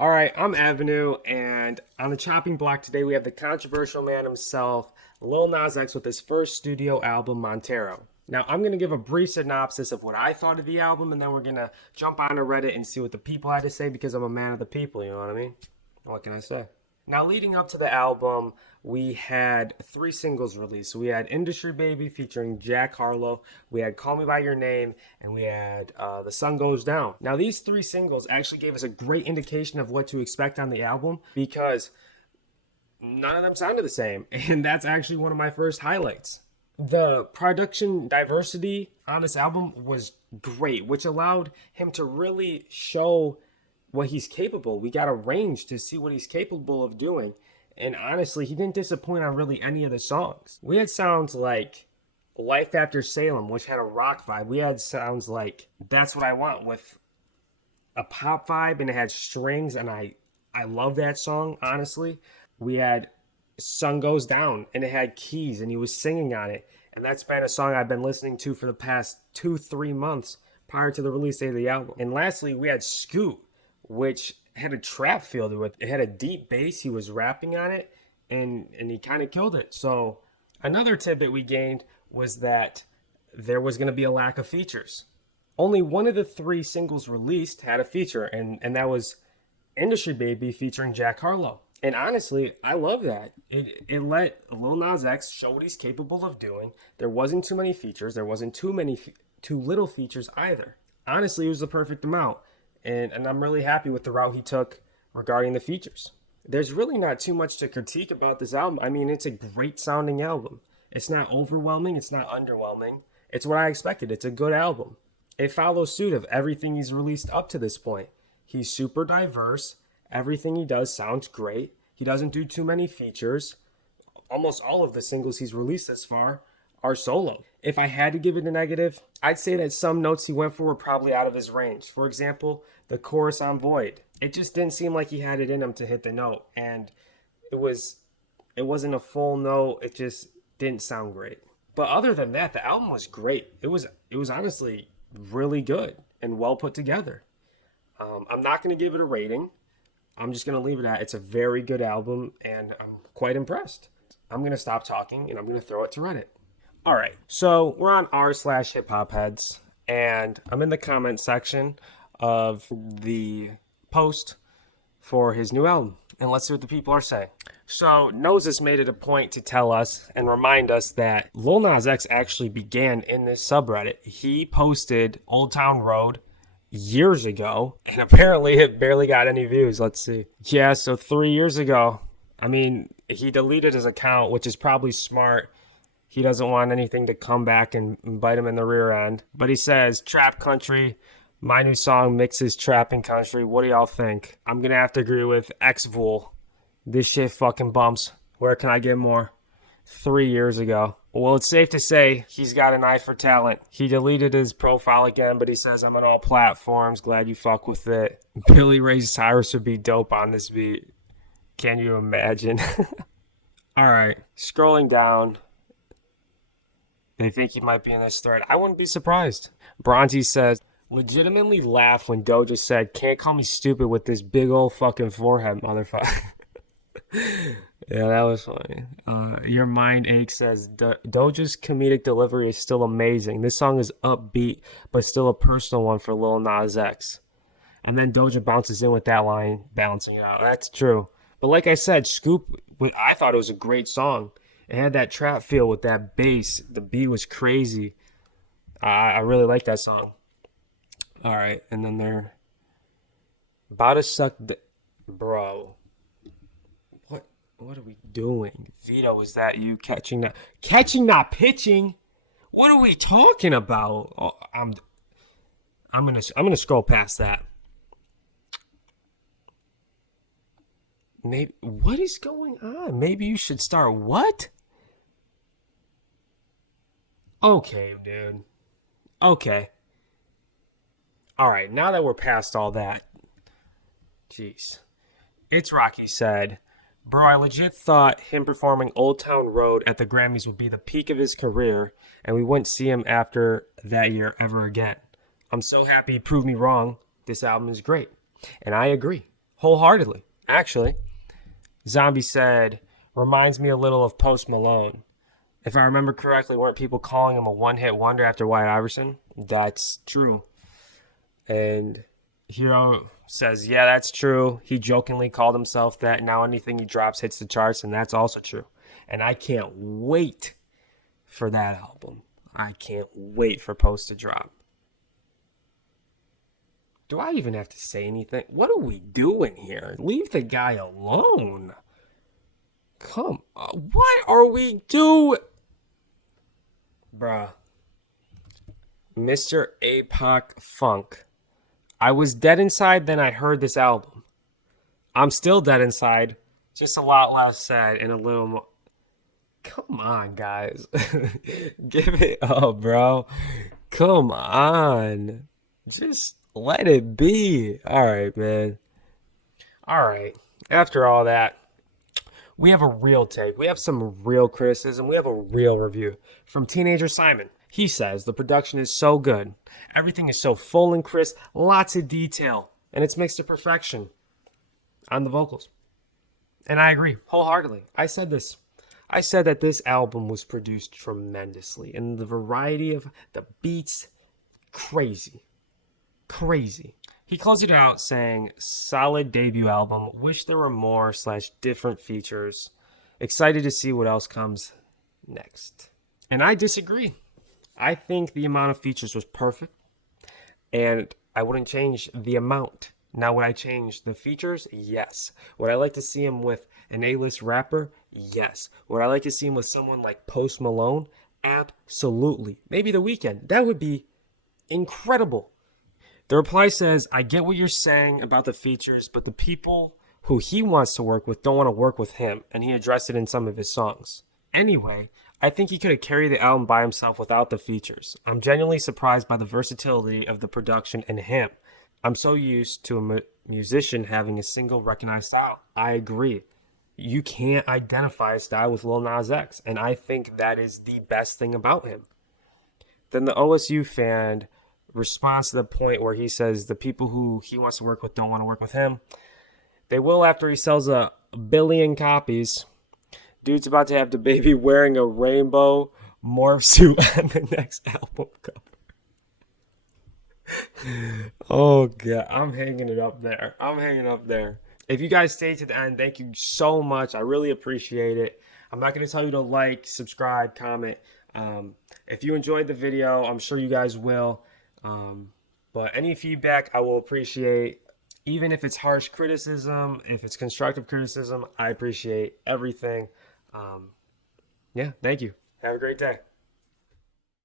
All right, I'm Avenue, and on the chopping block today, we have the controversial man himself, Lil Nas X, with his first studio album, Montero. Now, I'm going to give a brief synopsis of what I thought of the album, and then we're going to jump onto Reddit and see what the people had to say because I'm a man of the people, you know what I mean? What can I say? Now, leading up to the album, we had three singles released. We had Industry Baby featuring Jack Harlow, we had Call Me By Your Name, and we had The Sun Goes Down. Now, these three singles actually gave us a great indication of what to expect on the album because none of them sounded the same, and that's actually one of my first highlights. The production diversity on this album was great, which allowed him to really show what he's capable. We got a range to see what he's capable of doing. And honestly, he didn't disappoint on really any of the songs. We had sounds like Life After Salem, which had a rock vibe. We had sounds like That's What I Want with a pop vibe, and it had strings, and I love that song, honestly. We had Sun Goes Down, and it had keys, and he was singing on it. And that's been a song I've been listening to for the past 2-3 months prior to the release date of the album. And lastly, we had Scoot, which had a trap feel to it. It had a deep bass. He was rapping on it, and he kind of killed it. So another tidbit we gained was that there was going to be a lack of features. Only one of the three singles released had a feature, and that was Industry Baby featuring Jack Harlow. And honestly, I love that. It let Lil Nas X show what he's capable of doing. There wasn't too many features. There wasn't too little features either. Honestly, it was the perfect amount. And I'm really happy with the route he took regarding the features. There's really not too much to critique about this album. I mean, it's a great sounding album. It's not overwhelming. It's not underwhelming. It's what I expected. It's a good album. It follows suit of everything he's released up to this point. He's super diverse. Everything he does sounds great. He doesn't do too many features. Almost all of the singles he's released this far are solo. If I had to give it a negative, I'd say that some notes he went for were probably out of his range. For example, the chorus on Void. It just didn't seem like he had it in him to hit the note. And it wasn't a full note. It just didn't sound great. But other than that, the album was great. It was honestly really good and well put together. I'm not going to give it a rating. I'm just going to leave it at it's a very good album, and I'm quite impressed. I'm going to stop talking, and I'm going to throw it to Reddit. All right, so we're on r/hiphopheads, and I'm in the comment section of the post for his new album, and let's see what the people are saying. So Noses made it a point to tell us and remind us that Lil Nas X actually began in this subreddit. He posted Old Town Road years ago, and apparently it barely got any views. Let's see. Yeah, so 3 years ago. I mean, he deleted his account, which is probably smart. He doesn't want anything to come back and bite him in the rear end. But he says, Trap Country, my new song mixes trap and country. What do y'all think? I'm going to have to agree with X-Vool. This shit fucking bumps. Where can I get more? 3 years ago. Well, it's safe to say he's got an eye for talent. He deleted his profile again, but he says, I'm on all platforms. Glad you fuck with it. Billy Ray Cyrus would be dope on this beat. Can you imagine? All right. Scrolling down. They think he might be in this thread. I wouldn't be surprised. Bronzy says, legitimately laugh when Doja said, can't call me stupid with this big old fucking forehead, motherfucker. Yeah, that was funny. Your Mind Ache says, Doja's comedic delivery is still amazing. This song is upbeat, but still a personal one for Lil Nas X. And then Doja bounces in with that line, balancing it out. That's true. But like I said, Scoop, I thought it was a great song. It had that trap feel with that bass. The beat was crazy. I really like that song. All right, and then they're about to suck bro. What are we doing? Vito, is that you catching not pitching? What are we talking about? Oh, I'm gonna scroll past that. Maybe what is going on? Maybe you should start what? Okay, dude. Okay. All right, now that we're past all that. Jeez. It's Rocky said, bro, I legit thought him performing Old Town Road at the Grammys would be the peak of his career, and we wouldn't see him after that year ever again. I'm so happy he proved me wrong. This album is great. And I agree wholeheartedly. Actually, Zombie said, reminds me a little of Post Malone. If I remember correctly, weren't people calling him a one-hit wonder after White Iverson? That's true. And Hero says, yeah, that's true. He jokingly called himself that. Now anything he drops hits the charts, and that's also true. And I can't wait for that album. I can't wait for Post to drop. Do I even have to say anything? What are we doing here? Leave the guy alone. Come on. What are we doing? Bruh. Mr. APOC Funk. I was dead inside, then I heard this album. I'm still dead inside. Just a lot less sad and a little more. Come on, guys. Give it up, bro. Come on. Just let it be. All right, man. All right. After all that, we have a real take. We have some real criticism. We have a real review from Teenager Simon. He says the production is so good. Everything is so full and crisp, lots of detail, and it's mixed to perfection on the vocals. And I agree wholeheartedly. I said this. I said that this album was produced tremendously, and the variety of the beats, crazy. Crazy. He closed it out saying, solid debut album, wish there were more / different features. Excited to see what else comes next. And I disagree. I think the amount of features was perfect, and I wouldn't change the amount. Now, would I change the features? Yes. Would I like to see him with an A-list rapper? Yes. Would I like to see him with someone like Post Malone? Absolutely. Maybe The Weeknd. That would be incredible. The reply says, I get what you're saying about the features, but the people who he wants to work with don't want to work with him, and he addressed it in some of his songs. Anyway, I think he could have carried the album by himself without the features. I'm genuinely surprised by the versatility of the production and him. I'm so used to a musician having a single recognized style. I agree. You can't identify a style with Lil Nas X, and I think that is the best thing about him. Then the OSU fan responds to the point where he says the people who he wants to work with don't want to work with him. They will after he sells 1 billion copies. Dude's about to have the baby wearing a rainbow morph suit on the next album cover. Oh, God. I'm hanging it up there. If you guys stayed to the end, thank you so much. I really appreciate it. I'm not going to tell you to like, subscribe, comment. If you enjoyed the video, I'm sure you guys will. But any feedback I will appreciate. Even if it's harsh criticism, if it's constructive criticism, I appreciate everything. Yeah, thank you. Have a great day.